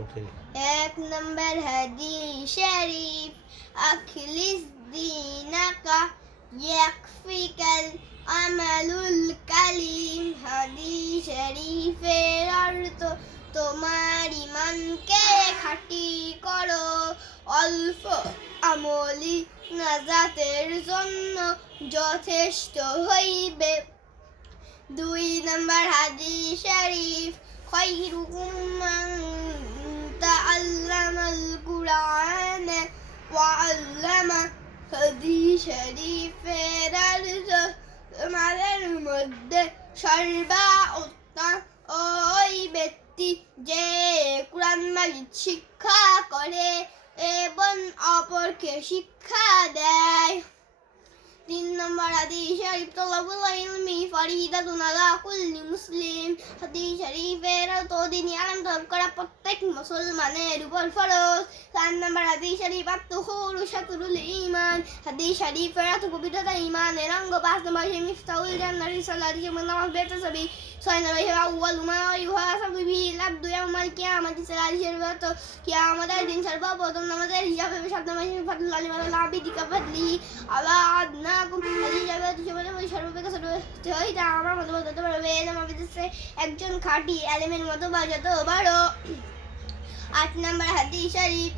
এক নম্বর হাদিস শরীফ আখলিস দীনাকা ইয়াকফিকাল আমালুল কালিম। হাদিস শরীফের অর্থ তোমার ঈমানকে খাঁটি করো, অল্প আমলি নাজাতের জন্য যথেষ্ট হইবে। দুই নম্বর হাদিস শরীফ খায়রুকুম মান তাআল্লামাল কুরআন ওয়া আল্লামা। হাদিস শরীফের অর্থ তোমাদের মধ্যে সর্বোত্তম ওই ব্যক্তি যে কুরআন মাজিদ শিক্ষা করে এবং অপরকে শিক্ষা দেয়। তিন নম্বর হাদিস শরীফ তালাবুল ইলমি ফরিদাতুন আলা কুল্লি মুসলিম। হাদিস শরীফের অর্থ দ্বীনি ইলম তলব করা প্রত্যেক মুসলমানের উপর ফরজ। চার নম্বর হাদিস শরীফ আত-তুহুরু শাতরুল ঈমান। হাদিস শরীফের অর্থ পবিত্রতা ঈমানের অঙ্গ। পাঁচ নম্বর মিফতাহুল জান্নাহ সালাত যেমন নামাজ বেতাসবি। ছয় নম্বর আউয়ালু মা ইউহাসাবু বিহিল আবদু ইয়াউমাল কিয়ামাতি। সালাত শরীফের অর্থ কিয়ামতের দিন সর্বপ্রথম নামাজের হিসাব হবে। সাত নম্বর ফাদলুল আলিম আল আবিদি কাফাদলিহি আলা আদনা। আমার মতো বলতে পারবে একজন খাঁটি আলেমের মতো বাজাতে পারো। আট নম্বর হাদিস শরীফ